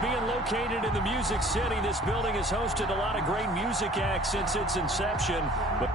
being located in the Music City, this building has hosted a lot of great music acts since its inception. But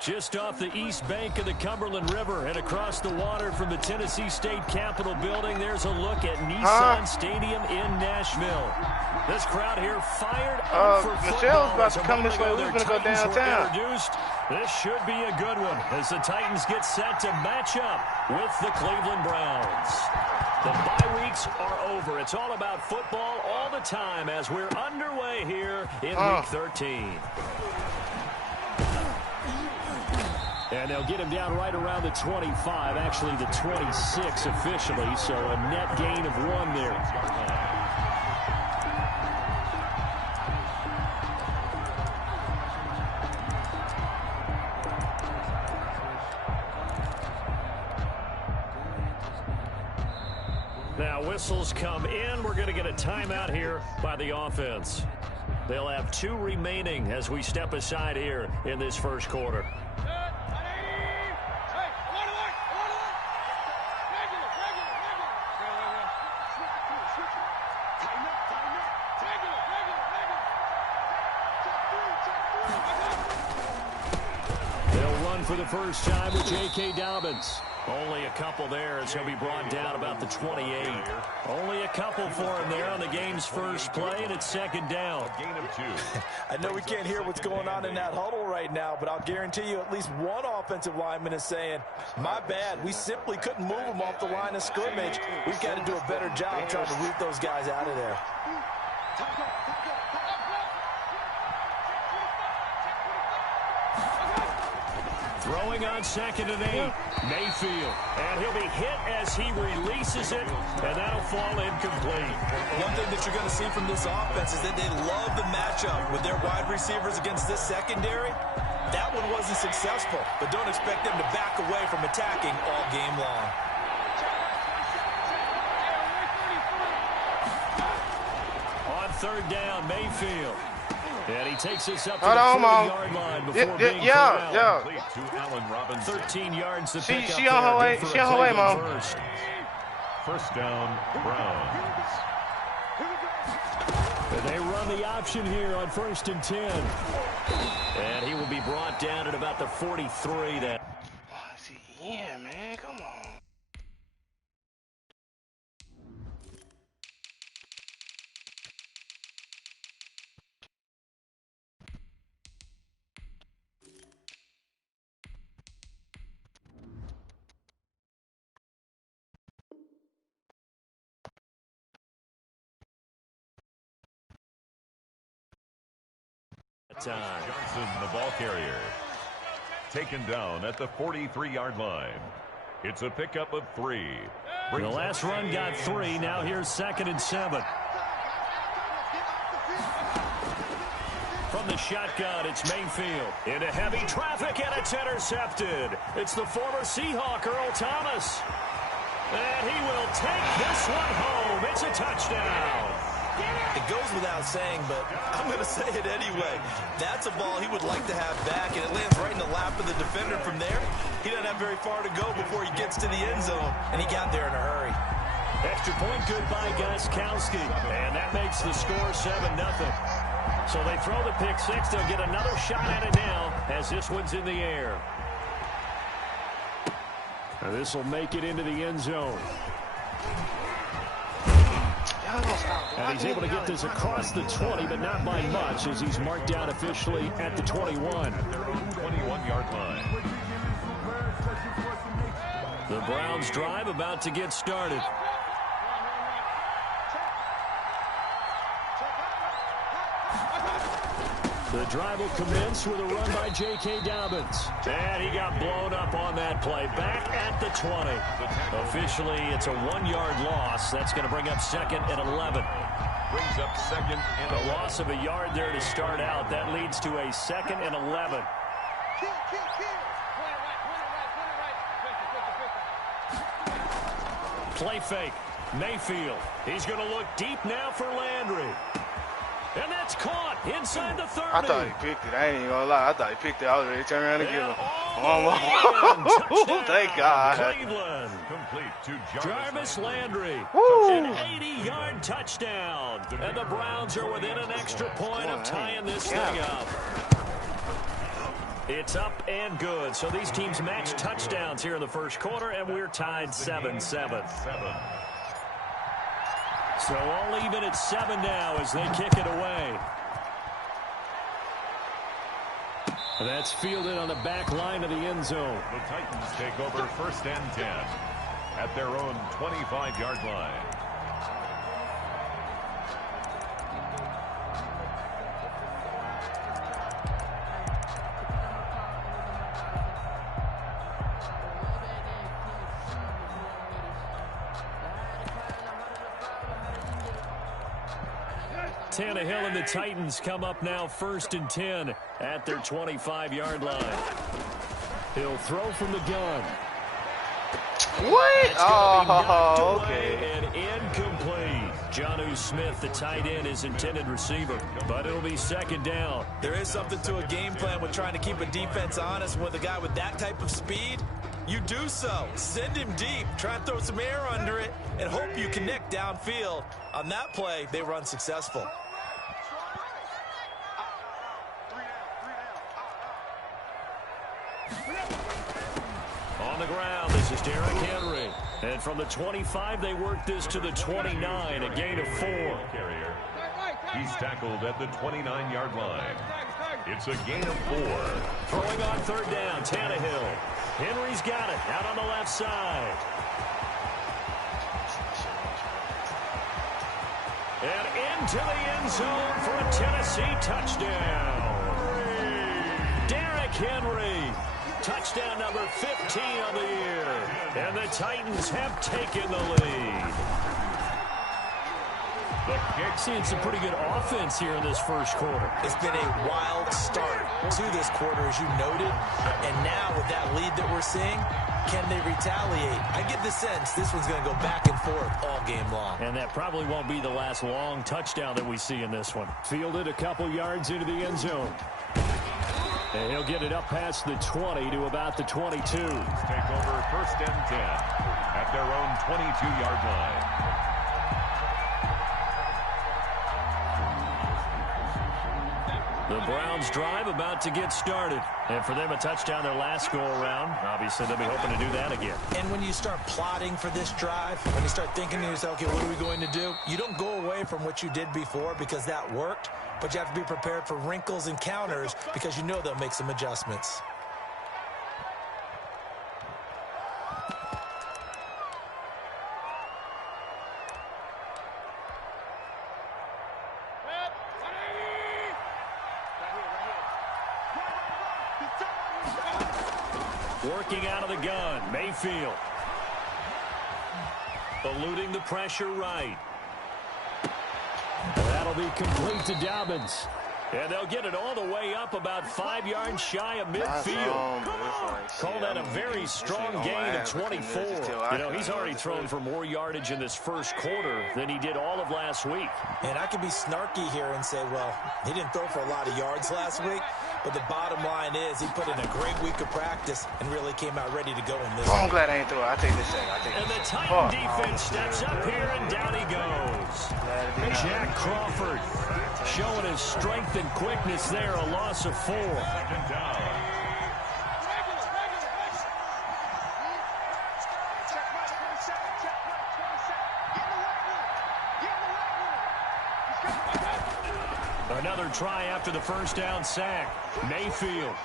just off the east bank of the Cumberland River and across the water from the Tennessee State Capitol building, there's a look at Nissan Stadium in Nashville. This crowd here fired up for football. Michelle's about to come this way. We're going to go downtown. This should be a good one as the Titans get set to match up with the Cleveland Browns. The bye weeks are over. It's all about football all the time as we're underway here in Week 13. And they'll get him down right around the 25, actually the 26 officially, so a net gain of 1 there. Now whistles come in. We're going to get a timeout here by the offense. They'll have 2 remaining as we step aside here in this first quarter. For the first time with J.K. Dobbins. Only a couple there as he'll be brought down about the 28. Only a couple for him there on the game's first play, and it's second down. A gain of 2. I know we can't hear what's going on in that huddle right now, but I'll guarantee you at least one offensive lineman is saying, my bad, we simply couldn't move them off the line of scrimmage. We've got to do a better job trying to root those guys out of there. Throwing on 2nd and 8, Mayfield. And he'll be hit as he releases it, and that'll fall incomplete. One thing that you're going to see from this offense is that they love the matchup with their wide receivers against this secondary. That one wasn't successful, but don't expect them to back away from attacking all game long. On 3rd down, Mayfield. And he takes us up to the 40-yard line before being thrown out. To Allen Robinson. 13 yards to pick up She on her way. She on her way, Mom. First down, Browns. And they run the option here on 1st and 10. And he will be brought down at about the 43 then. Yeah, man, come on. Johnson, the ball carrier, taken down at the 43-yard line. It's a pickup of 3. The last run got 3. Now here's 2nd and 7. From the shotgun, it's Mayfield. Into heavy traffic, and it's intercepted. It's the former Seahawk, Earl Thomas. And he will take this one home. It's a touchdown. It goes without saying, but I'm going to say it anyway. That's a ball he would like to have back, and it lands right in the lap of the defender from there. He doesn't have very far to go before he gets to the end zone, and he got there in a hurry. Extra point good by Gostkowski, and that makes the score 7-0. So they throw the pick six. They'll get another shot at it now as this one's in the air. Now this will make it into the end zone. And he's able to get this across the 20, but not by much, as he's marked down officially at the 21. At their own 21-yard line. The Browns drive about to get started. The drive will commence with a run by J.K. Dobbins. And he got blown up on that play. Back at the 20. Officially, it's a 1-yard loss. That's going to bring up 2nd and 11. Brings up 2nd and 11. A loss of a yard there to start out. That leads to a 2nd and 11. Play fake. Mayfield. He's going to look deep now for Landry. And that's caught inside the 30. I thought he picked it. I ain't even gonna lie. I thought he picked it. I was ready to turn around and give him. Oh, thank God. Cleveland. Complete to Jarvis Landry. Woo. An 80-yard touchdown. And the Browns are within an extra point of tying this thing up. It's up and good. So these teams match touchdowns here in the first quarter, and we're tied 7-7. So all even at 7 now as they kick it away. And that's fielded on the back line of the end zone. The Titans take over 1st and 10 at their own 25-yard line. Tannehill and the Titans come up now 1st and 10 at their 25-yard line. He'll throw from the gun. What? Oh, okay. And incomplete. Jonnu Smith, the tight end, is intended receiver, but it'll be 2nd down. There is something to a game plan with trying to keep a defense honest. With a guy with that type of speed, you do so. Send him deep. Try and throw some air under it and hope you connect downfield. On that play, they run successful. On the ground, this is Derrick Henry. And from the 25, they work this to the 29, a gain of 4. Carrier. He's tackled at the 29-yard line. It's a gain of 4. Throwing on 3rd down, Tannehill. Henry's got it out on the left side. And into the end zone for a Tennessee touchdown. Derrick Henry. Touchdown number 15 on the year. And the Titans have taken the lead. Seeing some pretty good offense here in this first quarter. It's been a wild start to this quarter, as you noted. And now with that lead that we're seeing, can they retaliate? I get the sense this one's going to go back and forth all game long. And that probably won't be the last long touchdown that we see in this one. Fielded a couple yards into the end zone. And he'll get it up past the 20 to about the 22. Take over 1st and 10 at their own 22-yard line. The Browns drive about to get started. And for them, a touchdown their last go-around. Obviously, they'll be hoping to do that again. And when you start plotting for this drive, when you start thinking to yourself, okay, what are we going to do? You don't go away from what you did before because that worked, but you have to be prepared for wrinkles and counters because you know they'll make some adjustments. Working out of the gun, Mayfield. eluding the pressure right. That'll be complete to Dobbins. And they'll get it all the way up about 5 yards shy of midfield. Call that a very strong gain of 24. You know, he's already thrown for more yardage in this first quarter than he did all of last week. And I can be snarky here and say, well, he didn't throw for a lot of yards last week, but the bottom line is he put in a great week of practice and really came out ready to go in this. Oh, I'm glad I ain't throw it. I'll take this shot. And the Titan defense steps up here, and down he goes. Jack Crawford showing his strength and quickness there, a loss of 4. Second down. Another try after the first down sack. Mayfield.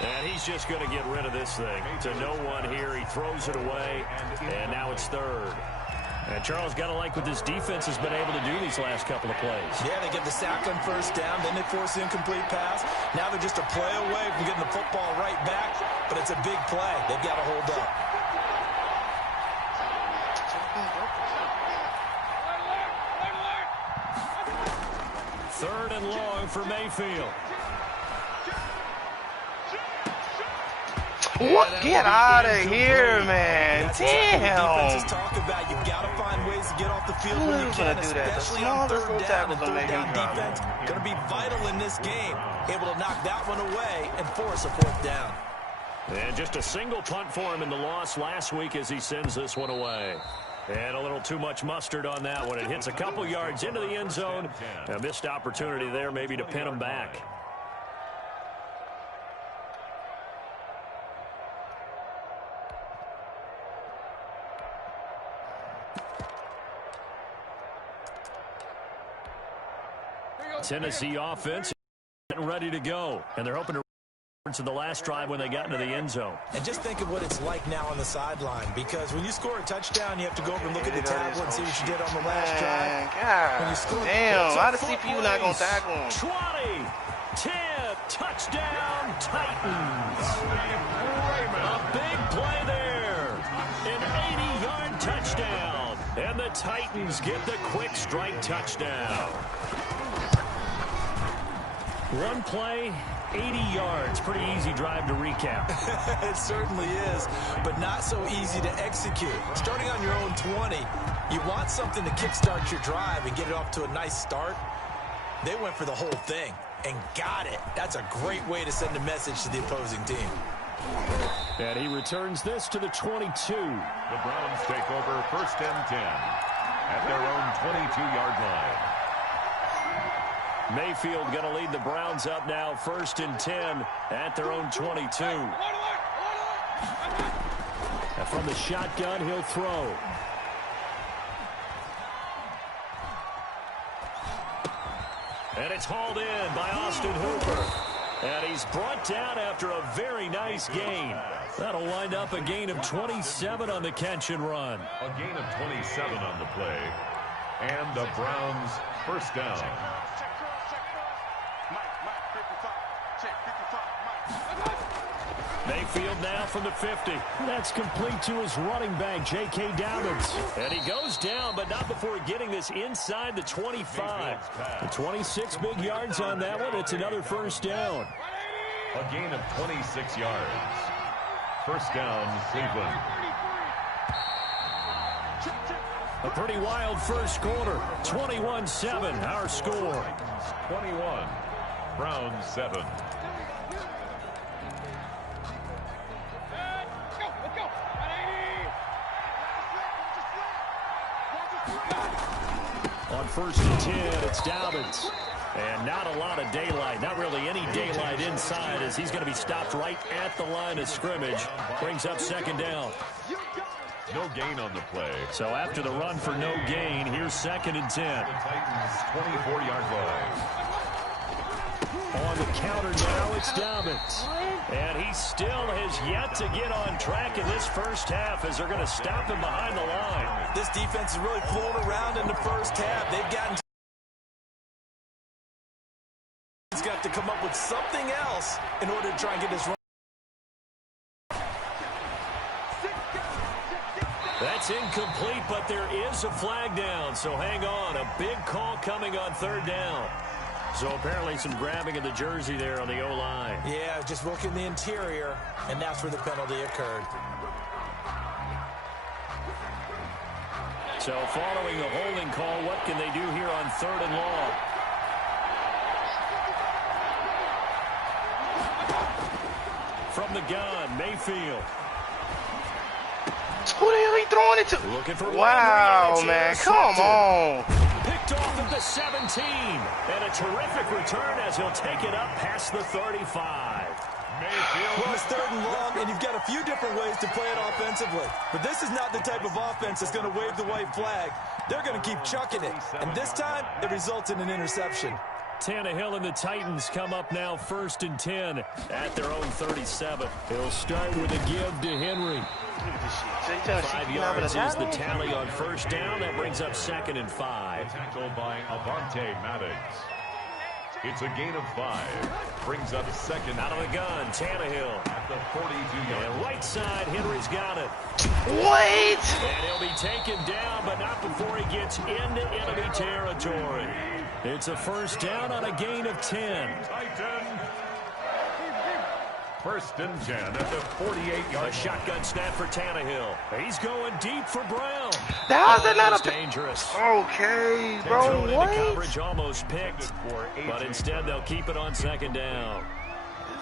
And he's just going to get rid of this thing. To no one here. He throws it away, and now it's third. And Charles, got to like what this defense has been able to do these last couple of plays. Yeah, they get the sack on first down, then they force the incomplete pass. Now they're just a play away from getting the football right back, but it's a big play. They've got to hold up. Third and long for Mayfield. What? Get out of here, man. That's Damn. Defense is talking about. You've got to find ways to get off the field when you can, especially on third down. And third down defense going to be vital in this game. Able to knock that one away and force a fourth down. And just a single punt for him in the loss last week as he sends this one away. And a little too much mustard on that one. It hits a couple yards into the end zone. A missed opportunity there maybe to pin him back. Tennessee offense getting ready to go. And they're hoping to to the last drive when they got into the end zone. And just think of what it's like now on the sideline, because when you score a touchdown, you have to go over and look at the tablet and see what you did on the last drive. God, when you score, damn, why the CPU not going to tackle him? 20, 10, touchdown, Titans. A big play there. An 80-yard touchdown. And the Titans get the quick strike touchdown. One play, 80 yards. Pretty easy drive to recap. It certainly is, but not so easy to execute. Starting on your own 20, you want something to kickstart your drive and get it off to a nice start. They went for the whole thing and got it. That's a great way to send a message to the opposing team. And he returns this to the 22. The Browns take over first and 10 at their own 22-yard line. Mayfield going to lead the Browns up now, first and 10 at their own 22. And from the shotgun, he'll throw. And it's hauled in by Austin Hooper. And he's brought down after a very nice gain. That'll wind up a gain of 27 on the catch and run. A gain of 27 on the play. And the Browns first down. Mayfield now from the 50. That's complete to his running back, J.K. Dobbins. And he goes down, but not before getting this inside the 25. 26 big yards on that one. It's another first down. A gain of 26 yards. First down, Cleveland. A pretty wild first quarter. 21-7, our score. 21. Browns 7. On first and 10, it's Dobbins. And not a lot of daylight, not really any daylight inside, as he's going to be stopped right at the line of scrimmage. Brings up second down. No gain on the play. So after the run for no gain, here's second and 10. The Titans 24-yard line. On the counter now, it's Dobbins. And he still has yet to get on track in this first half as they're going to stop him behind the line. This defense is really flown around in the first half. They've gotten to he's got to come up with something else in order to try and get his run. That's It's incomplete, but there is a flag down. So hang on. A big call coming on third down. So apparently some grabbing of the jersey there on the O-line. Yeah, just looking the interior, and that's where the penalty occurred. So following the holding call, what can they do here on third and long? From the gun, Mayfield. Who the hell he throwing it to? Looking for wow, man, come on. Picked off at the 17. And a terrific return as he'll take it up past the 35. Well, it's third and long, and you've got a few different ways to play it offensively. But this is not the type of offense that's going to wave the white flag. They're going to keep chucking it. And this time, it results in an interception. Tannehill and the Titans come up now 1st and 10 at their own 37. He'll start with a give to Henry. 5 yards is the tally on first down. That brings up 2nd and 5. Tackled by Avante Maddox. It's a gain of 5. Brings up 2nd. Out of the gun, Tannehill. At the 42-yard And right side, Henry's got it. Wait! And he'll be taken down, but not before he gets into enemy territory. It's a first down on a gain of 10. Titan. 1st and 10 at the 48-yard. A shotgun snap for Tannehill. He's going deep for Brown. How's that not a dangerous? Okay, bro, what? Coverage almost picked, but instead they'll keep it on 2nd down.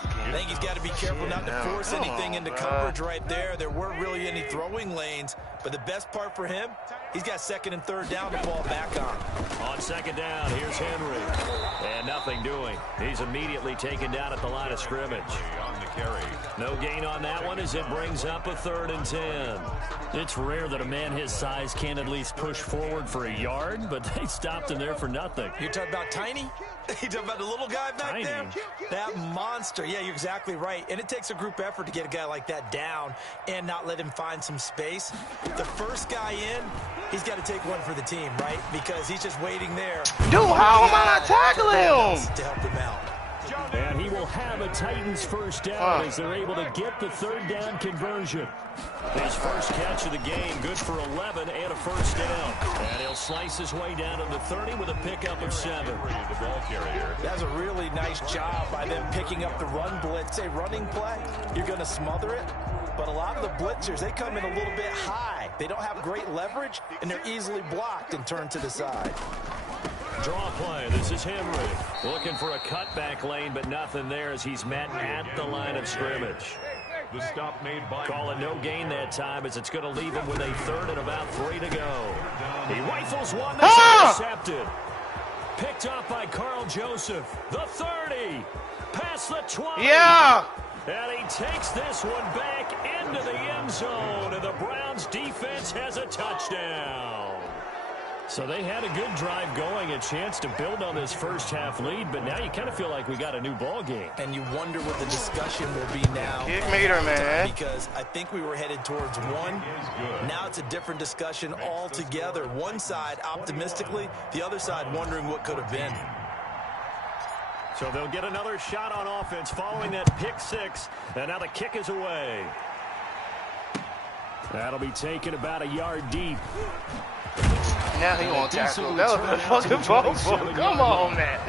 I think he's got to be careful not to force anything into coverage right there. There weren't really any throwing lanes, but the best part for him, he's got 2nd and 3rd down to fall back on. On 2nd down, here's Henry. And nothing doing. He's immediately taken down at the line of scrimmage. On the carry. No gain on that one as it brings up a 3rd and 10. It's rare that a man his size can at least push forward for a yard, but they stopped him there for nothing. You're talking about Tiny? You talking about the little guy back there? That monster. Yeah, you're exactly right. And it takes a group effort to get a guy like that down and not let him find some space. The first guy in, he's got to take one for the team, right? Because he's just waiting there. Dude, how am I not tackling him? To help him out. And he will have a Titans first down as they're able to get the 3rd down conversion. His first catch of the game, good for 11 and a first down. And he'll slice his way down to the 30 with a pickup of 7. The ball carrier. That's a really nice job by them picking up the run blitz. A running play, you're going to smother it. But a lot of the blitzers, they come in a little bit high. They don't have great leverage, and they're easily blocked and turned to the side. Draw play. This is Henry. Looking for a cutback lane, but nothing there as he's met at the line of scrimmage. The stop made by... Calling no gain that time as it's going to leave him with a 3rd and about 3 to go. He rifles one that's intercepted. Picked up by Carl Joseph. The 30. Past the 20. Yeah. And he takes this one back into the end zone. And the Browns defense has a touchdown. So they had a good drive going, a chance to build on this first half lead, but now you kind of feel like we got a new ball game. And you wonder what the discussion will be now. Kick meter, man. Because I think we were headed towards one. Now it's a different discussion altogether. One side optimistically, the other side wondering what could have been. So they'll get another shot on offense following that pick 6, and now the kick is away. That'll be taken about a yard deep. Now he won't tackle. That was a fucking fumble. Come on, man.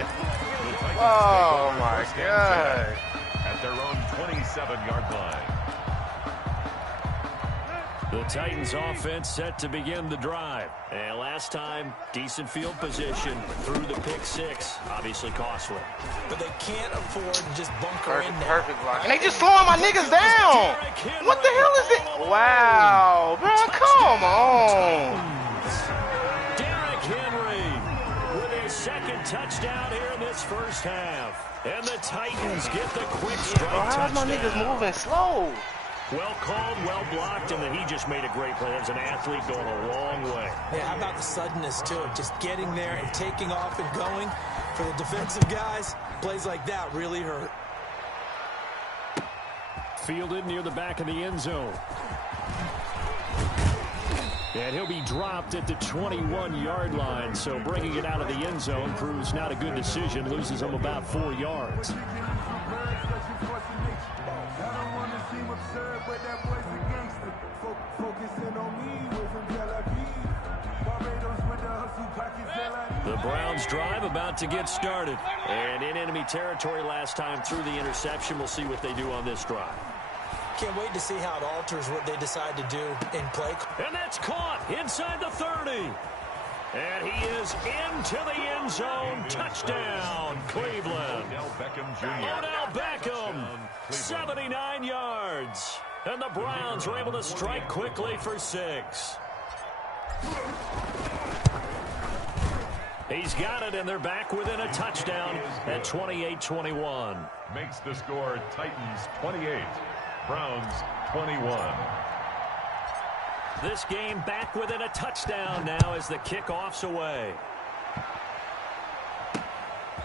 Oh, my God. At their own 27-yard line. The Titans offense set to begin the drive. And last time, decent field position through the pick 6. Obviously costly. But they can't afford to just bunker in there. Perfect block. And they just slowing my niggas down. What the hell is it? Wow, bro, come on. Second touchdown here in this first half. And the Titans get the quick strike touchdown. Why are my niggas moving slow? Well called, well blocked, and then he just made a great play. There's an athlete going a long way. Yeah, how about the suddenness, too? Just getting there and taking off and going. For the defensive guys, plays like that really hurt. Fielded near the back of the end zone. And he'll be dropped at the 21-yard line, so bringing it out of the end zone proves not a good decision, loses him about 4 yards. The Browns drive about to get started. And in enemy territory last time through the interception. We'll see what they do on this drive. Can't wait to see how it alters what they decide to do in play. And that's caught inside the 30. And he is into the end zone. Touchdown, Cleveland. Odell Beckham, 79 yards. And the Browns are able to strike quickly for 6. He's got it, and they're back within a touchdown at 28-21. Makes the score Titans 28, Browns 21. This game back within a touchdown now as the kickoff's away.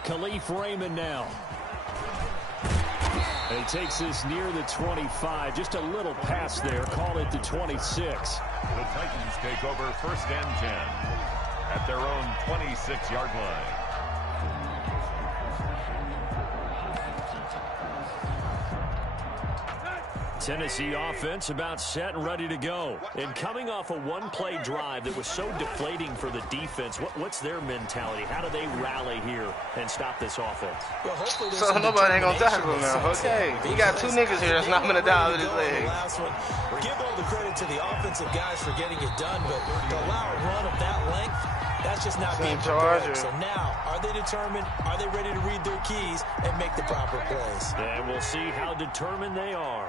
Khalif Raymond now. And he takes this near the 25. Just a little pass there. Call it the 26. The Titans take over 1st and 10 at their own 26-yard line. Tennessee offense about set and ready to go. And coming off a one-play drive that was so deflating for the defense, what's their mentality? How do they rally here and stop this offense? Well, hopefully so nobody ain't going to tackle him now. Okay, he got 2 niggas here that's not going to die with his leg. Give all the credit to the offensive guys for getting it done, but to allow a run of that length, that's just not being prepared. So now, are they determined? Are they ready to read their keys and make the proper plays? And we'll see how determined they are.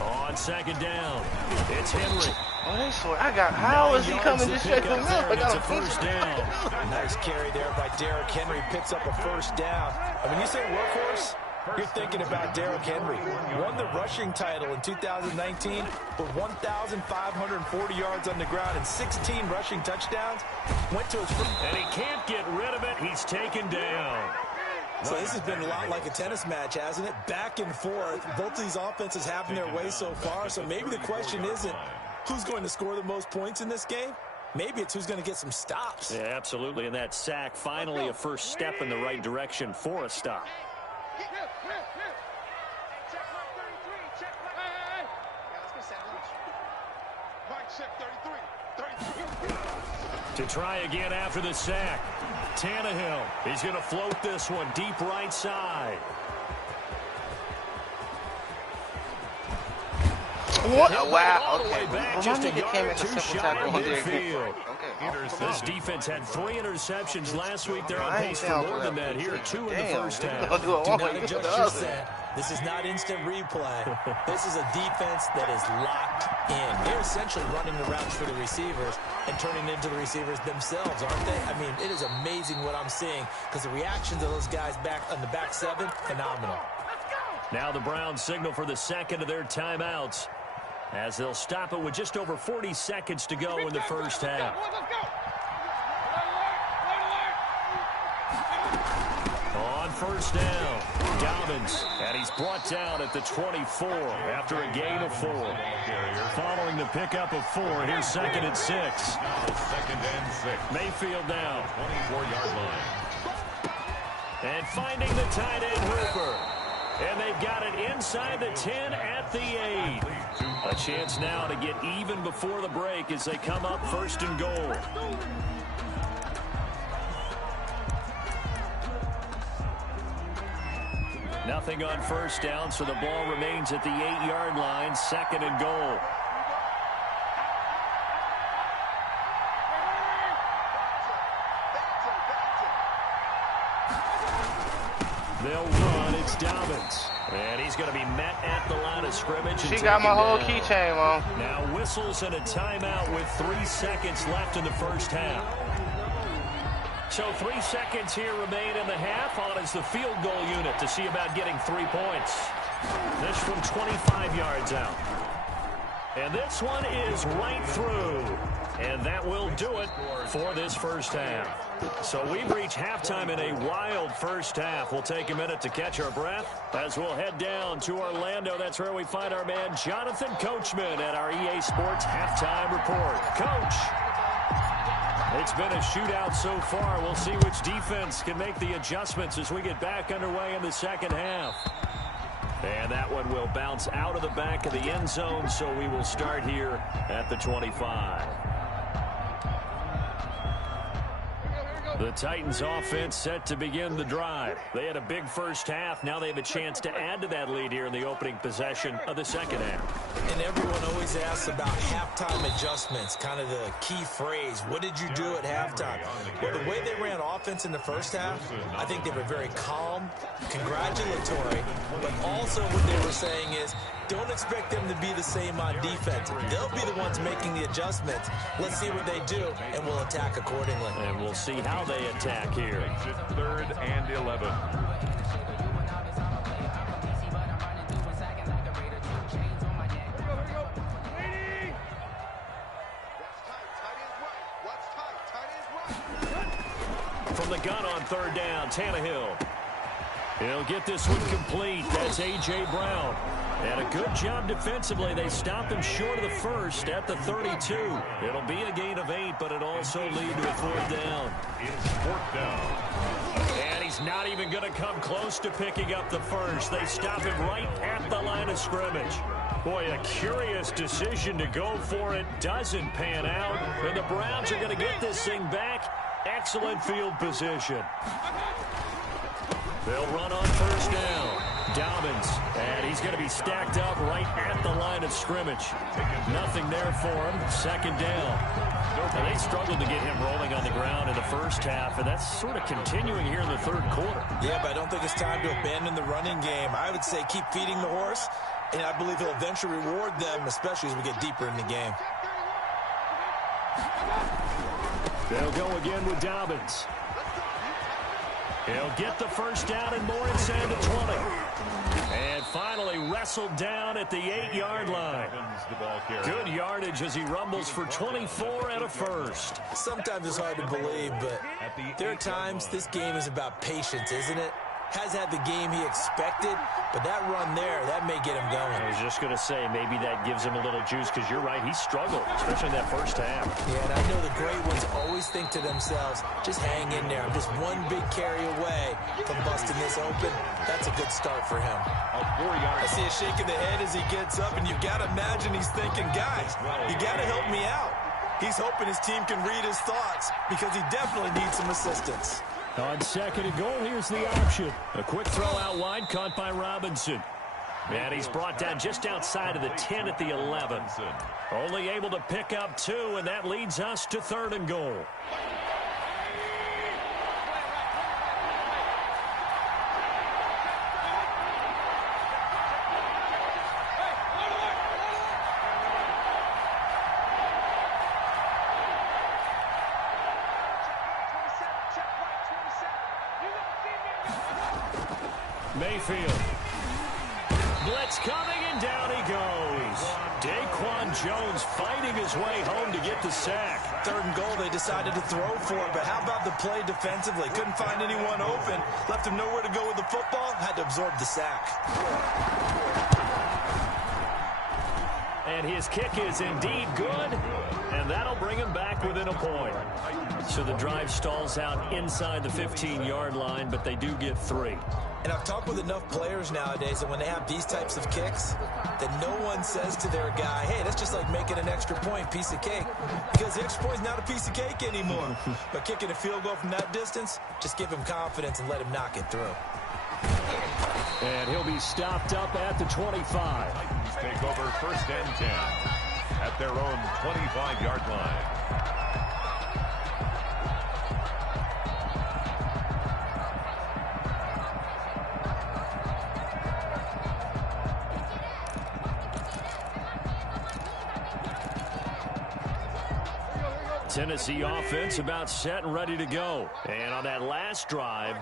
On 2nd down, it's Henry. Oh, they swear. How is he coming to shake him up? It's a 1st down. Nice carry there by Derrick Henry. Picks up a 1st down. I mean, you say workhorse, you're thinking about Derrick Henry. Won the rushing title in 2019 with 1,540 yards on the ground and 16 rushing touchdowns. Went to his first. And he can't get rid of it. He's taken down. So this has been a lot like a tennis match, hasn't it? Back and forth. Both of these offenses having their way so far. So maybe the question isn't who's going to score the most points in this game. Maybe it's who's going to get some stops. Yeah, absolutely. And that sack, finally a first step in the right direction for a stop. To try again after the sack. Tannehill, he's going to float this one deep right side. What? Wow. Okay. Well, my nigga came in a simple tackle on there. Okay. This defense had 3 interceptions last week. They're on pace for more than that here. 2 in the first half. Do not adjust your set. This is not instant replay. This is a defense that is locked in. They're essentially running the routes for the receivers and turning it into the receivers themselves, aren't they? I mean, it is amazing what I'm seeing because the reactions of those guys back on the back 7, phenomenal. Now the Browns signal for the 2nd of their timeouts as they'll stop it with just over 40 seconds to go in the first half. On 1st down, Dobbins, and he's brought down at the 24 after a gain of 4. Following the pickup of 4, here's 2nd and 6. 2nd and 6. Mayfield now. 24-yard line. And finding the tight end Hooper. And they've got it inside the 10 at the 8. A chance now to get even before the break as they come up 1st and goal. Nothing on 1st down, so the ball remains at the 8-yard line, 2nd and goal. They'll run. It's Dobbins. And he's going to be met at the line of scrimmage. She got my whole keychain on. Now whistles and a timeout with 3 seconds left in the first half. So 3 seconds here remain in the half. On is the field goal unit to see about getting 3 points. This from 25 yards out. And this one is right through. And that will do it for this first half. So we've reached halftime in a wild first half. We'll take a minute to catch our breath as we'll head down to Orlando. That's where we find our man Jonathan Coachman at our EA Sports Halftime Report. Coach, it's been a shootout so far. We'll see which defense can make the adjustments as we get back underway in the second half. And that one will bounce out of the back of the end zone, so we will start here at the 25. The Titans offense set to begin the drive. They had a big first half. Now they have a chance to add to that lead here in the opening possession of the second half. And everyone always asks about halftime adjustments, kind of the key phrase. What did you do at halftime? Well, the way they ran offense in the first half, I think they were very calm, congratulatory, but also what they were saying is, don't expect them to be the same on defense. They'll be the ones making the adjustments. Let's see what they do, and we'll attack accordingly. And we'll see how they attack here. It's 3rd and 11. From the gun on 3rd down, Tannehill. He'll get this one complete. That's A.J. Brown. And a good job defensively. They stopped him short of the first at the 32. It'll be a gain of 8, but it also lead to a 4th down. It's 4th down. And he's not even going to come close to picking up the first. They stop him right at the line of scrimmage. Boy, a curious decision to go for it. Doesn't pan out. And the Browns are going to get this thing back. Excellent field position. They'll run on 1st down. Dobbins, and he's going to be stacked up right at the line of scrimmage. Nothing there for him. 2nd down. And they struggled to get him rolling on the ground in the first half, and that's sort of continuing here in the 3rd quarter. Yeah, but I don't think it's time to abandon the running game. I would say keep feeding the horse, and I believe he'll eventually reward them, especially as we get deeper in the game. They'll go again with Dobbins. He'll get the 1st down and more inside the 20. And finally wrestled down at the 8-yard line. Good yardage as he rumbles for 24 and a first. Sometimes it's hard to believe, but there are times this game is about patience, isn't it? Has had the game he expected, but that run there, that may get him going. I was just going to say, maybe that gives him a little juice, because you're right, he struggled, especially in that first half. Yeah, and I know the great ones always think to themselves, just hang in there. I'm just one big carry away from busting this open. That's a good start for him. I see a shake of the head as he gets up, and you've got to imagine he's thinking, guys, you got to help me out. He's hoping his team can read his thoughts, because he definitely needs some assistance. On 2nd and goal, here's the option. A quick throw out wide, caught by Robinson. And he's brought down just outside of the 10 at the 11. Only able to pick up 2, and that leads us to 3rd and goal. Mayfield. Blitz coming, and down he goes. Daquan Jones fighting his way home to get the sack. 3rd and goal, they decided to throw for it, but how about the play defensively? Couldn't find anyone open, left him nowhere to go with the football, had to absorb the sack. And his kick is indeed good, and that'll bring him back within a point. So the drive stalls out inside the 15-yard line, but they do get 3. And I've talked with enough players nowadays that when they have these types of kicks, that no one says to their guy, hey, that's just like making an extra point, piece of cake. Because the extra point's not a piece of cake anymore. But kicking a field goal from that distance, just give him confidence and let him knock it through. And he'll be stopped up at the 25. Titans take over 1st and 10 at their own 25-yard line. Tennessee offense about set and ready to go. And on that last drive,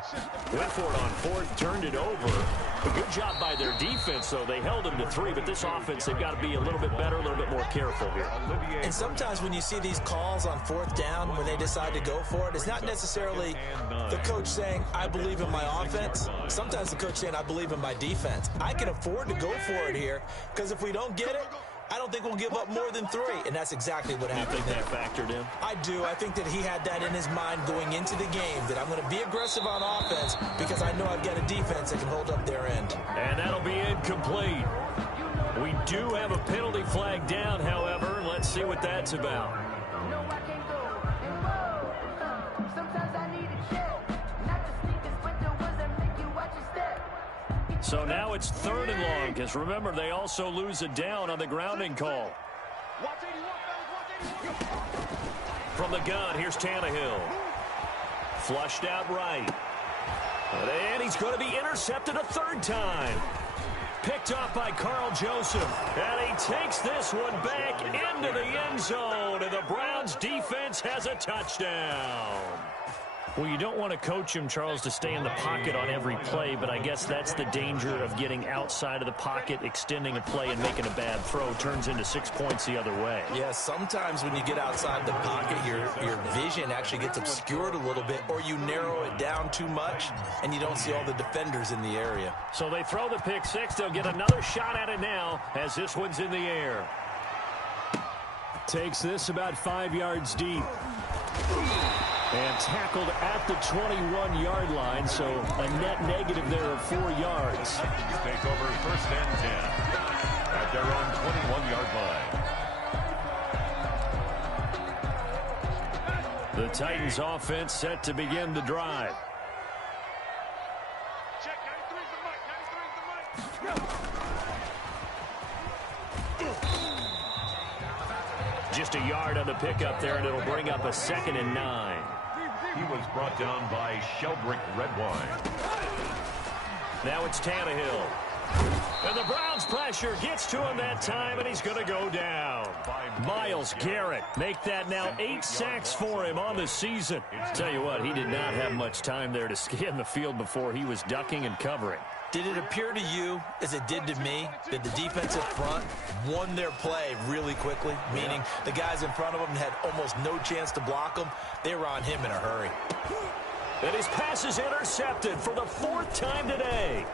went for it on 4th, turned it over. A good job by their defense, though. They held them to 3, but this offense, they've got to be a little bit better, a little bit more careful here. And sometimes when you see these calls on 4th down, when they decide to go for it, it's not necessarily the coach saying, I believe in my offense. Sometimes the coach saying, I believe in my defense. I can afford to go for it here, because if we don't get it, I don't think we'll give up more than 3, and that's exactly what happened. You think that factored in? I do. I think that he had that in his mind going into the game, that I'm going to be aggressive on offense because I know I've got a defense that can hold up their end. And that'll be incomplete. incomplete. We do have a penalty flag down, however. Let's see what that's about. So now it's 3rd and long, because remember, they also lose a down on the grounding call. From the gun, here's Tannehill. Flushed out right. And he's going to be intercepted a 3rd time. Picked off by Carl Joseph. And he takes this one back into the end zone. And the Browns defense has a touchdown. Well, you don't want to coach him, Charles, to stay in the pocket on every play, but I guess that's the danger of getting outside of the pocket, extending a play, and making a bad throw. Turns into 6 points the other way. Yeah, sometimes when you get outside the pocket, your vision actually gets obscured a little bit, or you narrow it down too much, and you don't see all the defenders in the area. So they throw the pick six. They'll get another shot at it now as this one's in the air. Takes this about 5 yards deep. And tackled at the 21-yard line, so a net negative there of 4 yards. Take over 1st and 10 at their own 21-yard line. The Titans offense set to begin the drive. Just a yard on the pickup there, and it'll bring up a 2nd and 9. He was brought down by Sheldrick Redwine. Now it's Tannehill. And the Browns pressure gets to him that time, and he's going to go down. Myles Garrett make that now 8 sacks for him on the season. Tell you what, he did not have much time there to scan the field before he was ducking and covering. Did it appear to you, as it did to me, that the defensive front won their play really quickly? Meaning the guys in front of them had almost no chance to block him. They were on him in a hurry. And his pass is intercepted for the 4th time today.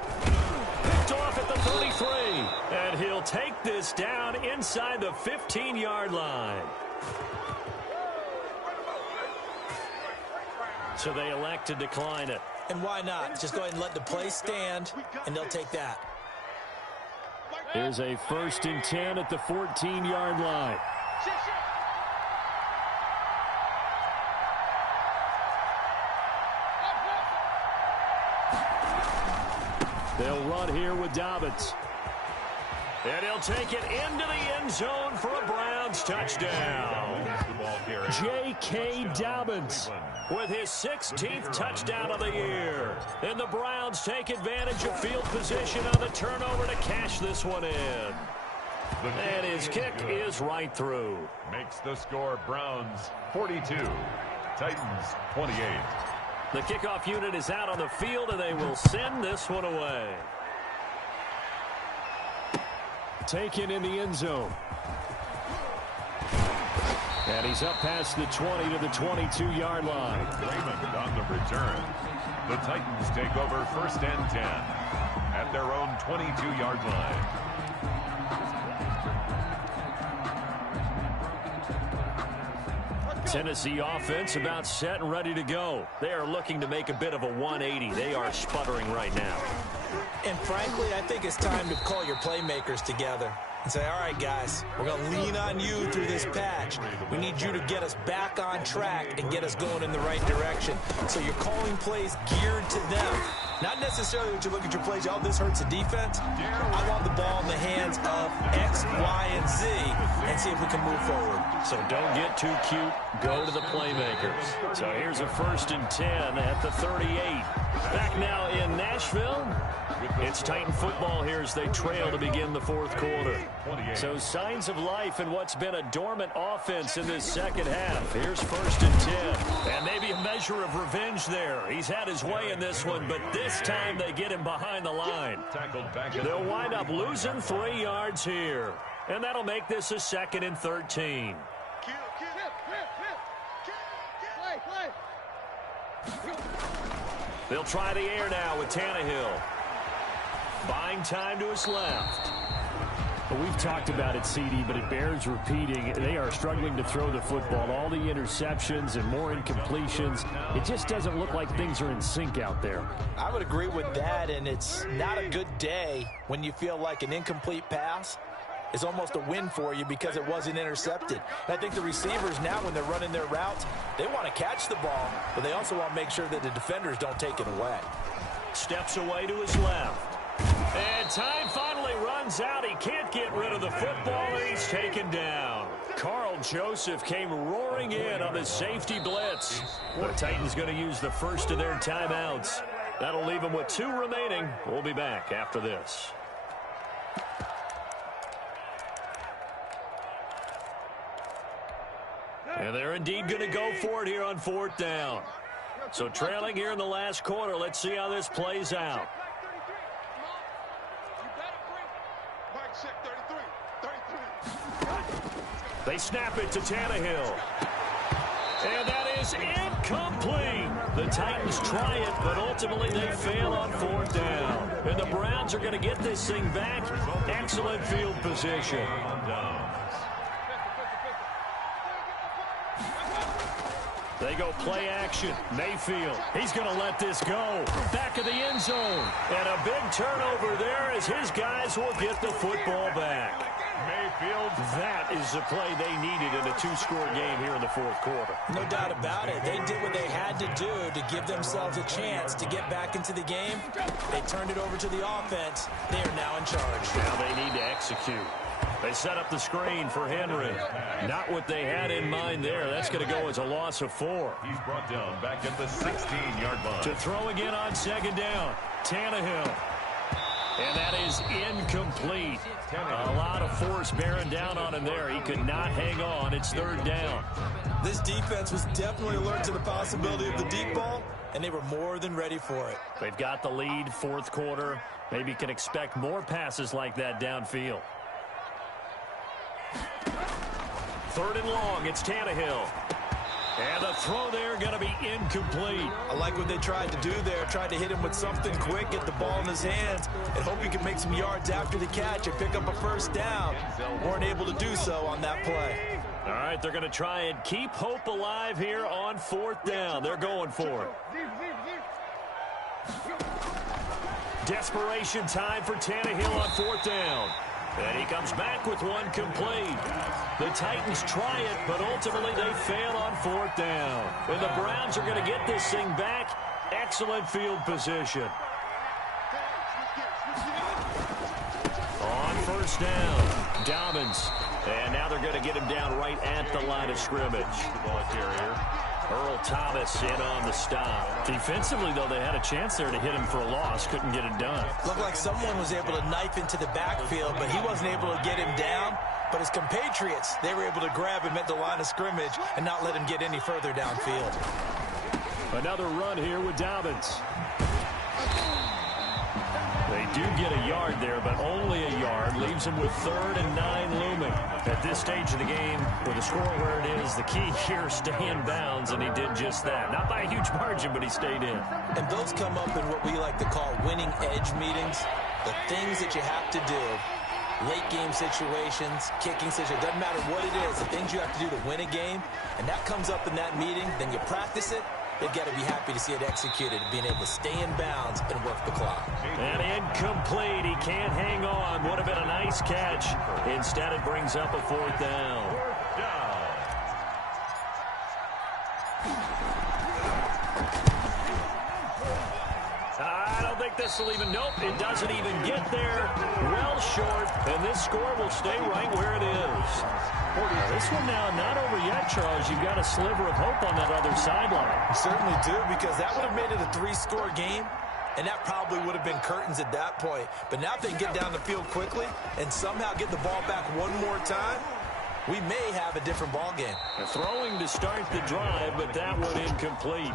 Picked off at the 33. And he'll take this down inside the 15-yard line. So they elect to decline it. And why not? Just go ahead and let the play stand, and they'll take that. Here's a 1st and 10 at the 14-yard line. They'll run here with Dobbins. And he'll take it into the end zone for a Browns touchdown. J.K. Dobbins with his 16th touchdown of the year. And the Browns take advantage of field position on the turnover to cash this one in. And his kick is right through. Makes the score Browns 42, Titans 28. The kickoff unit is out on the field, and they will send this one away. Taken in the end zone. And he's up past the 20 to the 22-yard line. Raymond on the return. The Titans take over 1st and 10 at their own 22-yard line. Tennessee offense about set and ready to go. They are looking to make a bit of a 180. They are sputtering right now. And frankly, I think it's time to call your playmakers together and say, all right, guys, we're going to lean on you through this patch. We need you to get us back on track and get us going in the right direction. So you're calling plays geared to them. Not necessarily when you look at your plays, oh, this hurts the defense. I want the ball in the hands of X, Y, and Z and see if we can move forward. So don't get too cute. Go to the playmakers. So here's a 1st and 10 at the 38. Back now in Nashville. It's Titan football here as they trail to begin the 4th quarter. So signs of life in what's been a dormant offense in this second half. Here's 1st and 10. And maybe a measure of revenge there. He's had his way in this one, but this time they get him behind the line. They'll wind up losing 3 yards here. And that'll make this a 2nd and 13. They'll try the air now with Tannehill. Buying time to his left. We've talked about it, CD, but it bears repeating. They are struggling to throw the football. All the interceptions and more incompletions. It just doesn't look like things are in sync out there. I would agree with that, and it's not a good day when you feel like an incomplete pass is almost a win for you because it wasn't intercepted. And I think the receivers now, when they're running their routes, they want to catch the ball, but they also want to make sure that the defenders don't take it away. Steps away to his left. And time finally runs out. He can't get rid of the football, and he's taken down. Carl Joseph came roaring in on the safety blitz. The Titans going to use the first of their timeouts. That'll leave them with 2 remaining. We'll be back after this. And they're indeed going to go for it here on 4th down. So trailing here in the last quarter. Let's see how this plays out. They snap it to Tannehill. And that is incomplete. The Titans try it, but ultimately they fail on 4th down. And the Browns are going to get this thing back. Excellent field position. They go play action. Mayfield, he's going to let this go. Back of the end zone. And a big turnover there as his guys will get the football back. Mayfield, that is the play they needed in a 2-score game here in the 4th quarter. No doubt about it. They did what they had to do to give themselves a chance to get back into the game. They turned it over to the offense. They are now in charge. Now they need to execute. They set up the screen for Henry. Not what they had in mind there. That's going to go as a loss of 4. He's brought down back at the 16-yard line. To throw again on 2nd down. Tannehill. And that is incomplete. A lot of force bearing down on him there. He could not hang on. It's 3rd down. This defense was definitely alert to the possibility of the deep ball, and they were more than ready for it. They've got the lead, 4th quarter. Maybe can expect more passes like that downfield. 3rd and long. It's Tannehill. And the throw there going to be incomplete. I like what they tried to do there. Tried to hit him with something quick, get the ball in his hands, and hope he could make some yards after the catch and pick up a 1st down. Weren't able to do so on that play. All right, they're going to try and keep hope alive here on 4th down. They're going for it. Desperation time for Tannehill on 4th down. And he comes back with one complete. The Titans try it, but ultimately they fail on 4th down. And the Browns are going to get this thing back. Excellent field position. On 1st down, Dobbins. And now they're going to get him down right at the line of scrimmage. The ball carrier. Earl Thomas in on the stop. Defensively, though, they had a chance there to hit him for a loss. Couldn't get it done. Looked like someone was able to knife into the backfield, but he wasn't able to get him down. But his compatriots, they were able to grab him at the line of scrimmage and not let him get any further downfield. Another run here with Dobbins. They do get a yard there, but only a yard. Leaves them with 3rd and 9 looming. At this stage of the game, with the score where it is, the key here, stay in bounds, and he did just that. Not by a huge margin, but he stayed in. And those come up in what we like to call winning edge meetings. The things that you have to do, late game situations, kicking situations, doesn't matter what it is, the things you have to do to win a game, and that comes up in that meeting, then you practice it. They've got to be happy to see it executed, being able to stay in bounds and work the clock. And incomplete. He can't hang on. Would have been a nice catch. Instead, it brings up a 4th down. I don't think this will even, nope, it doesn't even get there. Well short, and this score will stay right where it is. This one now not over yet, Charles. You've got a sliver of hope on that other sideline. You certainly do, because that would have made it a 3-score game, and that probably would have been curtains at that point. But now if they can get down the field quickly and somehow get the ball back one more time, we may have a different ball game. Throwing to start the drive, but that one incomplete.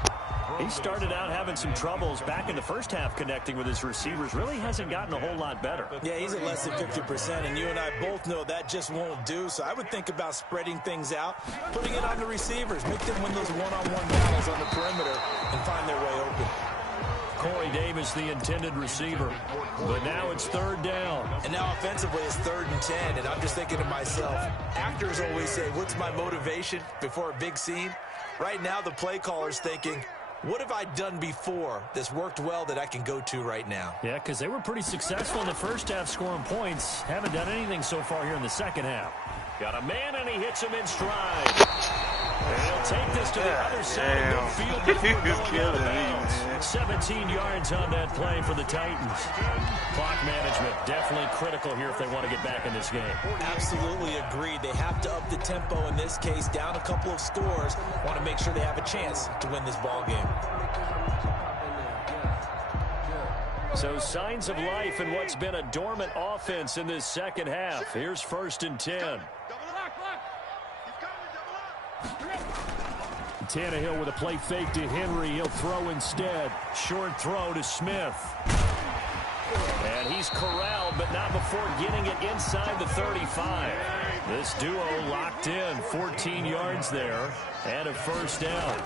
He started out having some troubles back in the first half connecting with his receivers. Really hasn't gotten a whole lot better. Yeah, he's at less than 50%, and you and I both know that just won't do. So I would think about spreading things out, putting it on the receivers, make them win those one-on-one battles on the perimeter and find their way open. Corey Davis, the intended receiver. But now it's 3rd down. And now offensively it's 3rd and 10. And I'm just thinking to myself, actors always say, what's my motivation before a big scene? Right now the play caller's thinking, what have I done before that's worked well that I can go to right now? Yeah, because they were pretty successful in the first half scoring points. Haven't done anything so far here in the second half. Got a man, and he hits him in stride. And he'll take this to the other side of midfield. Before going out of bounds. 17 yards on that play for the Titans. Clock management definitely critical here if they want to get back in this game. Absolutely agreed. They have to up the tempo in this case, down a couple of scores. Want to make sure they have a chance to win this ball game. So signs of life in what's been a dormant offense in this second half. Here's 1st and 10. Tannehill with a play fake to Henry. He'll throw instead. Short throw to Smith. And he's corralled, but not before getting it inside the 35. This duo locked in. 14 yards there. And a 1st down.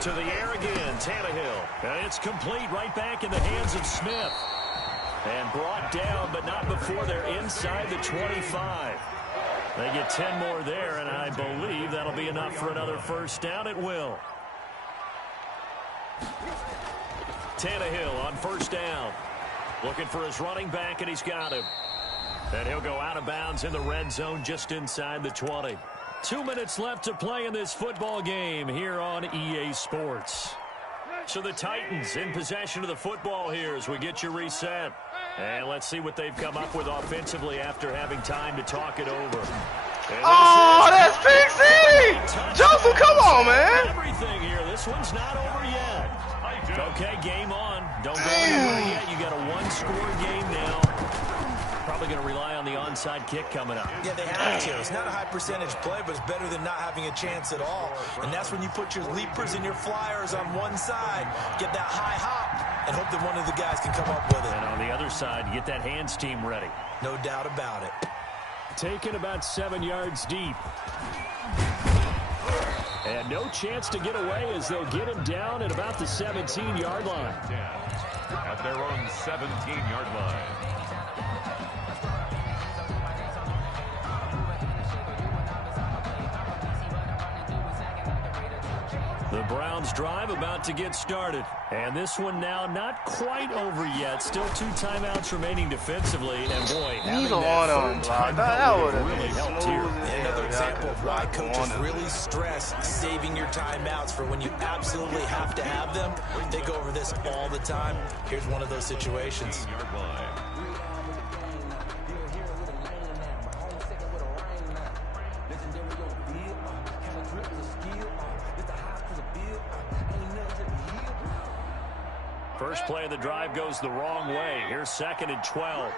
To the air again, Tannehill. And it's complete right back in the hands of Smith. And brought down, but not before they're inside the 25. They get 10 more there, and I believe that'll be enough for another 1st down. It will. Tannehill on 1st down. Looking for his running back, and he's got him. And he'll go out of bounds in the red zone just inside the 20. 2 minutes left to play in this football game here on EA Sports. So the Titans in possession of the football here as we get you reset. And let's see what they've come up with offensively after having time to talk it over. Oh, that's Big C! Joseph, come on, man! Everything here. This one's not over yet. Okay, game on. Don't go anywhere yet. You got a 1-score game now. Probably going to rely on the onside kick coming up. Yeah, they have to. It's not a high percentage play, but it's better than not having a chance at all. And that's when you put your leapers and your flyers on one side, get that high hop, and hope that one of the guys can come up with it. And on the other side, get that hands team ready. No doubt about it. Taken about 7 yards deep. And no chance to get away as they'll get him down at about the 17-yard line. At their own 17-yard line. The Browns drive about to get started. And this one now not quite over yet. Still 2 timeouts remaining defensively. And boy, he's a one-on block. That would have really helped here. Another example of why coaches really stress saving your timeouts for when you absolutely have to have them. They go over this all the time. Here's one of those situations. First play of the drive goes the wrong way. Here's 2nd and 12.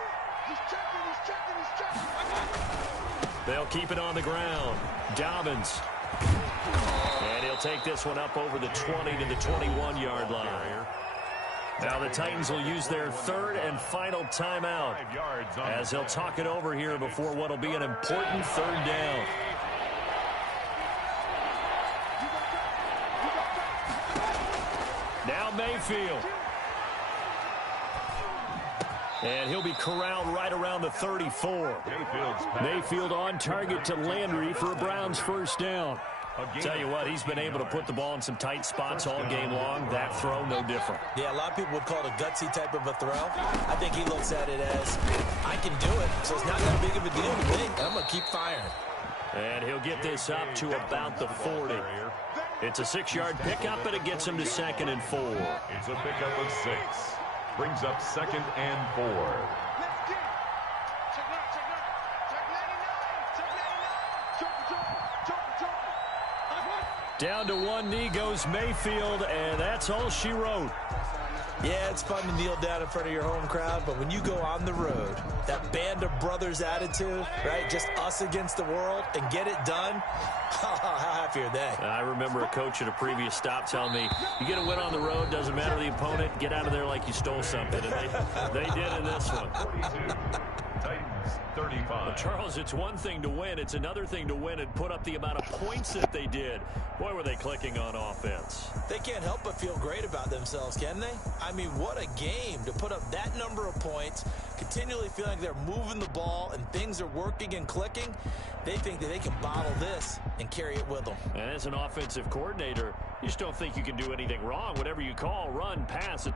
They'll keep it on the ground. Dobbins. And he'll take this one up over the 20 to the 21-yard line. Now the Titans will use their 3rd and final timeout as they'll talk it over here before what will be an important 3rd down. Now Mayfield. And he'll be corralled right around the 34. Mayfield on target to Landry for a Browns 1st down. Tell you what, he's been able to put the ball in some tight spots all game long. That throw, no different. Yeah, a lot of people would call it a gutsy type of a throw. I think he looks at it as, I can do it, so it's not that big of a deal to me. I'm going to keep firing. And he'll get this up to about the 40. It's a 6-yard pickup, and it gets him to 2nd and 4. It's a pickup of 6. Brings up 2nd and 4. Down to one knee goes Mayfield, and that's all she wrote. Yeah, it's fun to kneel down in front of your home crowd, but when you go on the road, that band of brothers attitude, right, just us against the world, and get it done, how happy are they? I remember a coach at a previous stop telling me, you get a win on the road, doesn't matter the opponent, get out of there like you stole something. And they did in this one. 35. Well, Charles, it's one thing to win. It's another thing to win and put up the amount of points that they did. Boy, were they clicking on offense. They can't help but feel great about themselves, can they? I mean, what a game to put up that number of points, continually feeling like they're moving the ball and things are working and clicking. They think that they can bottle this and carry it with them. And as an offensive coordinator, you just don't think you can do anything wrong. Whatever you call, run, pass,